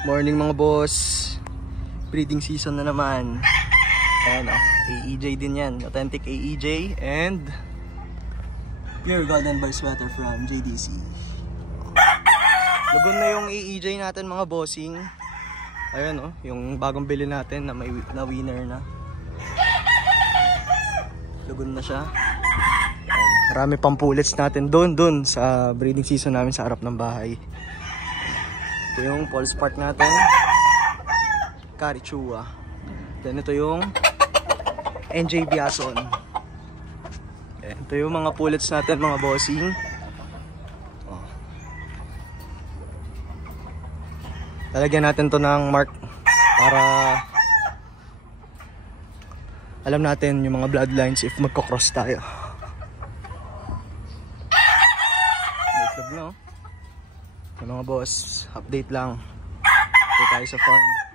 Morning mga boss. Breeding season na naman. Ayan o, AEJ din yan. Authentic AEJ and pure golden boy sweater from JDC. Lugon na yung AEJ natin mga bossing. Ayan o, yung bagong bili natin na may winner na. Lugon na siya. Ayan, marami pang pullets natin doon sa breeding season namin sa harap ng bahay. Ito yung pulse part natin. Carichua. Then ito yung NJ Biason. Ito yung mga pullets natin mga bossing. Lalagyan natin to ng mark para alam natin yung mga bloodlines if magkocross tayo. Wait lang, no? Yung mga boss, update lang. Ito tayo sa farm.